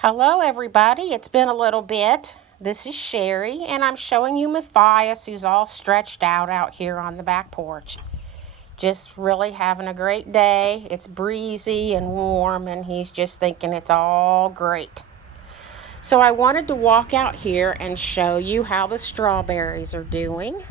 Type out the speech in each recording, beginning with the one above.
Hello everybody, it's been a little bit. This is Sherry and I'm showing you Matthias, who's all stretched out here on the back porch. Just really having a great day. It's breezy and warm and he's just thinking it's all great. So I wanted to walk out here and show you how the strawberries are doing.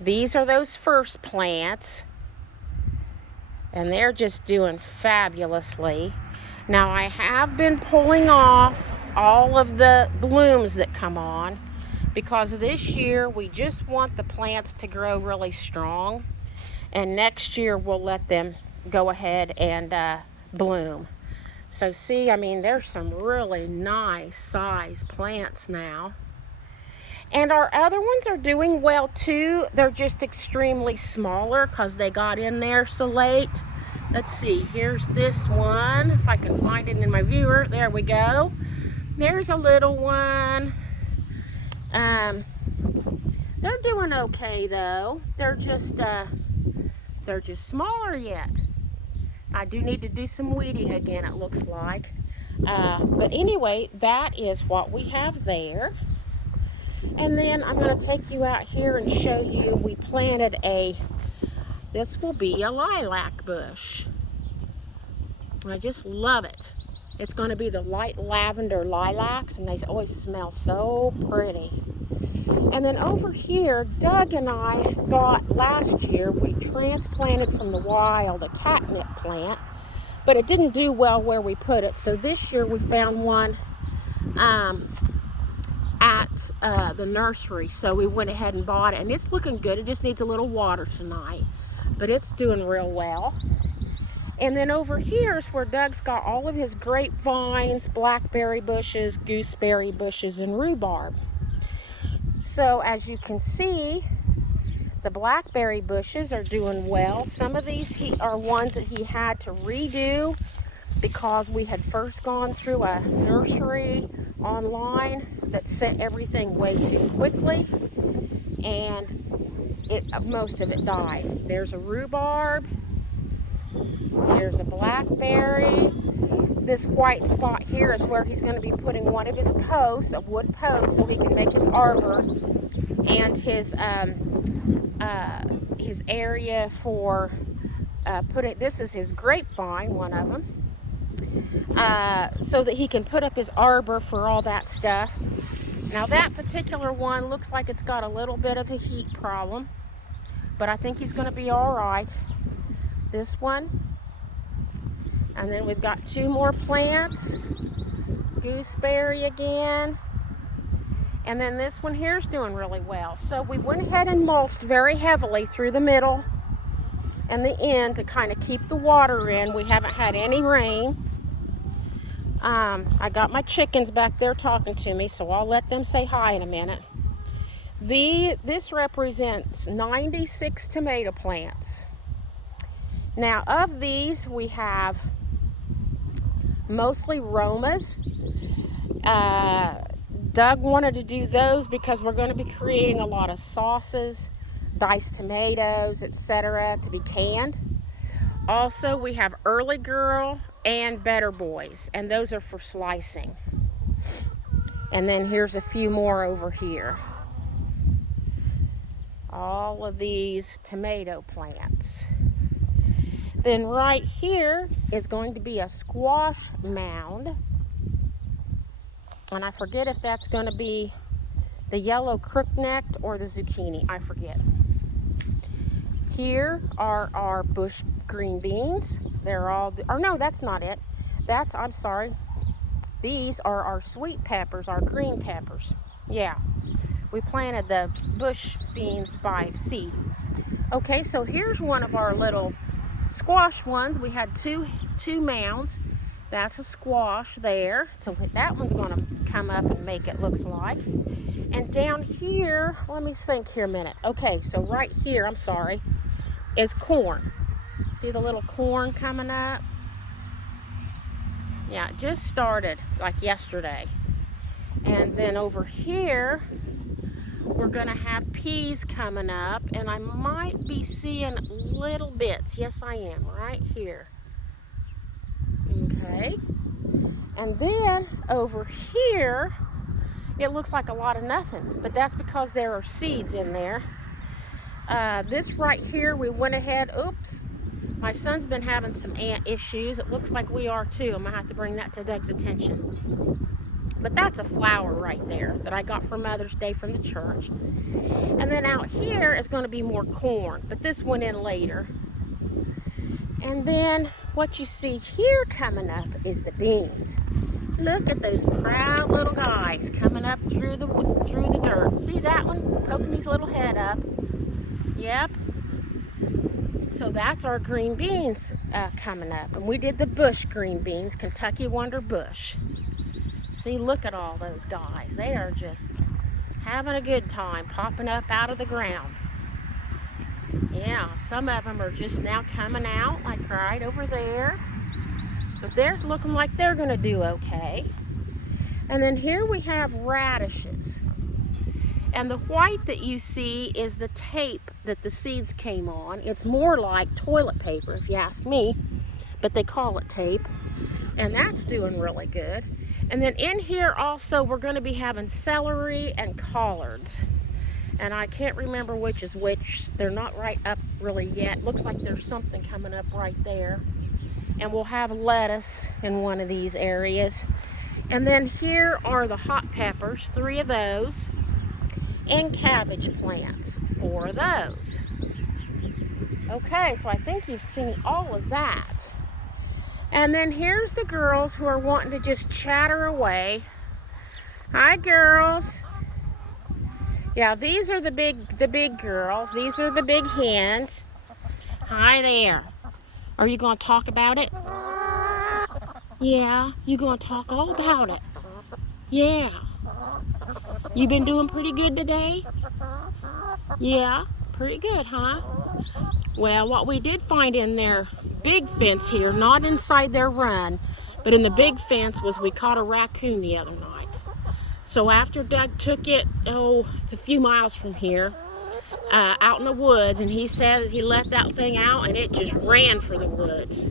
These are those first plants and they're just doing fabulously. Now I have been pulling off all of the blooms that come on because this year we just want the plants to grow really strong, and next year we'll let them go ahead and bloom. So see, I mean, there's some really nice size plants now. And our other ones are doing well too. They're just extremely smaller because they got in there so late. Let's see, here's this one. If I can find it in my viewer, there we go. There's a little one. They're doing okay though. They're just smaller yet. I do need to do some weeding again, it looks like. But anyway, that is what we have there. And then I'm going to take you out here and show you we planted this will be a lilac bush. I just love it. It's going to be the light lavender lilacs, and they always smell so pretty. And then over here, Doug and I got last year, we transplanted from the wild a catnip plant, but it didn't do well where we put it. So this year we found one at the nursery. So we went ahead and bought it, and it's looking good. It just needs a little water tonight, but it's doing real well. And then over here is where Doug's got all of his grapevines, blackberry bushes, gooseberry bushes, and rhubarb. So as you can see, the blackberry bushes are doing well. Some of these are ones that he had to redo because we had first gone through a nursery online that sent everything way too quickly, and most of it died. There's a rhubarb. Here's a blackberry. This white spot here is where he's going to be putting one of his posts, a wood post, so he can make his arbor and his area for putting. This is his grapevine, one of them, so that he can put up his arbor for all that stuff. Now that particular one looks like it's got a little bit of a heat problem, but I think he's going to be all right. This one. And then we've got two more plants. Gooseberry again. And then this one here is doing really well. So we went ahead and mulched very heavily through the middle and the end to kind of keep the water in. We haven't had any rain. I got my chickens back there talking to me, so I'll let them say hi in a minute. This represents 96 tomato plants. Now of these we have mostly Romas. Doug wanted to do those because we're going to be creating a lot of sauces, diced tomatoes, etc. to be canned. Also, we have Early Girl and Better Boys, and those are for slicing. And then here's a few more over here. All of these tomato plants. Then right here is going to be a squash mound. And I forget if that's going to be the yellow crooknecked or the zucchini. I forget. Here are our bush green beans. They're all, or no, that's not it. I'm sorry. These are our sweet peppers, our green peppers. Yeah, we planted the bush beans by seed. Okay, so here's one of our little squash ones. We had two mounds. That's a squash there. So that one's going to come up and make it, looks like. And down here, let me think here a minute. Okay, so right here, I'm sorry, is corn. See the little corn coming up? Yeah, it just started like yesterday. And then over here, we're going to have peas coming up, and I might be seeing little bits. Yes, I am, right here. Okay. And then over here, it looks like a lot of nothing, but that's because there are seeds in there. This right here, we went ahead, oops, my son's been having some ant issues. It looks like we are too. I'm gonna have to bring that to Doug's attention. But that's a flower right there that I got for Mother's Day from the church. And then out here is gonna be more corn, but this went in later. And then what you see here coming up is the beans. Look at those proud little guys coming up through the dirt. See that one poking his little head up? Yep. So that's our green beans coming up. And we did the bush green beans, Kentucky Wonder Bush. See, look at all those guys. They are just having a good time popping up out of the ground. Yeah, some of them are just now coming out, like right over there. But they're looking like they're going to do okay. And then here we have radishes. And the white that you see is the tape that the seeds came on. It's more like toilet paper, if you ask me, but they call it tape. And that's doing really good. And then in here also, we're going to be having celery and collards. And I can't remember which is which. They're not right up really yet. Looks like there's something coming up right there. And we'll have lettuce in one of these areas. And then here are the hot peppers, 3 of those. And cabbage plants, 4 of those. Okay, so I think you've seen all of that. And then here's the girls who are wanting to just chatter away. Hi, girls. Yeah, these are the big girls. These are the big hens. Hi there. Are you going to talk about it? Yeah, you going to talk all about it. Yeah. You been doing pretty good today? Yeah, pretty good, huh? Well, what we did find in their big fence here, not inside their run, but in the big fence, was we caught a raccoon the other night. So after Doug took it, it's a few miles from here, out in the woods, and he said he let that thing out and it just ran for the woods.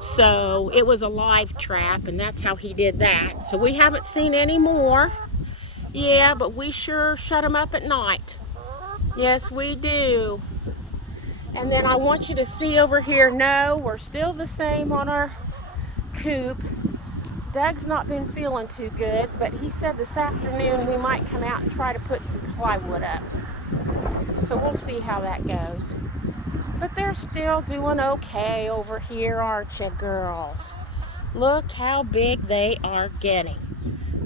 So it was a live trap, and that's how he did that. So we haven't seen any more. Yeah, but we sure shut them up at night. Yes, we do. And then I want you to see over here, no, we're still the same on our coop. Doug's not been feeling too good, but he said this afternoon we might come out and try to put some plywood up. So we'll see how that goes. But they're still doing okay over here, aren't you, girls? Look how big they are getting.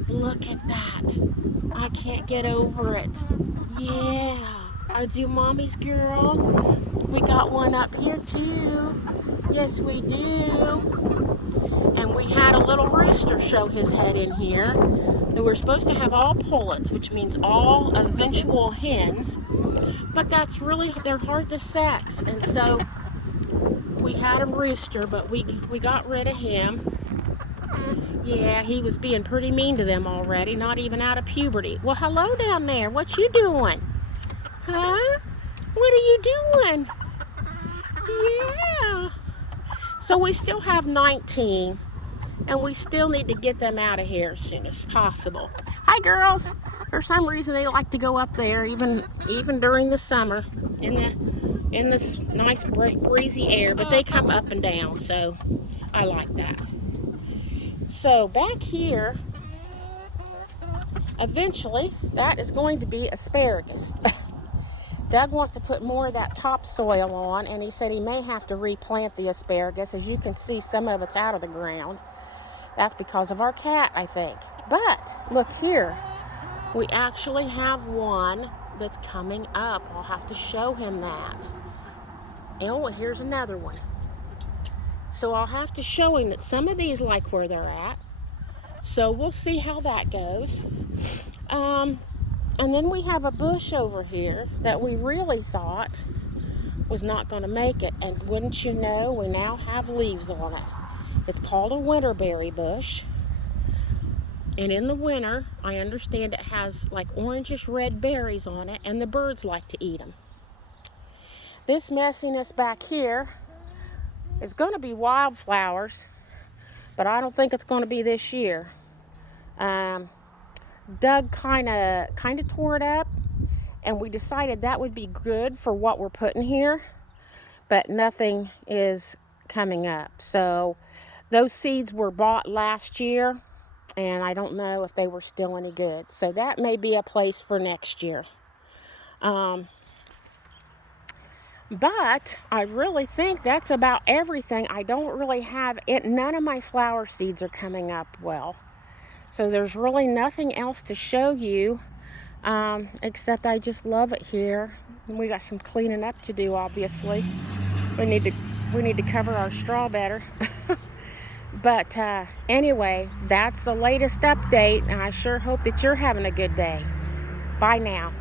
Look at that. I can't get over it. Yeah. Are you mommy's girls? We got one up here too. Yes, we do. And we had a little rooster show his head in here. And we're supposed to have all pullets, which means all eventual hens. But that's really, they're hard to sex. And so we had a rooster, but we got rid of him. Yeah, he was being pretty mean to them already, not even out of puberty. Well, hello down there. What you doing? Huh? What are you doing? Yeah. So we still have 19, and we still need to get them out of here as soon as possible. Hi, girls. For some reason, they like to go up there, even during the summer, in this nice breezy air. But they come up and down, so I like that. So back here, eventually, that is going to be asparagus. Doug wants to put more of that topsoil on, and he said he may have to replant the asparagus. As you can see, some of it's out of the ground. That's because of our cat, I think. But look here, we actually have one that's coming up. I'll have to show him that. Oh, and here's another one. So I'll have to show him that some of these like where they're at. So we'll see how that goes. And then we have a bush over here that we really thought was not going to make it. And wouldn't you know, we now have leaves on it. It's called a winterberry bush. And in the winter, I understand it has like orangish red berries on it, and the birds like to eat them. This messiness back here is going to be wildflowers, but I don't think it's going to be this year. Doug kind of tore it up, and we decided that would be good for what we're putting here, but nothing is coming up. So those seeds were bought last year, and I don't know if they were still any good. So that may be a place for next year. But I really think that's about everything. I don't really have it. None of my flower seeds are coming up well. So there's really nothing else to show you, except I just love it here. We got some cleaning up to do, obviously. We need to cover our straw better. But anyway, that's the latest update, and I sure hope that you're having a good day. Bye now.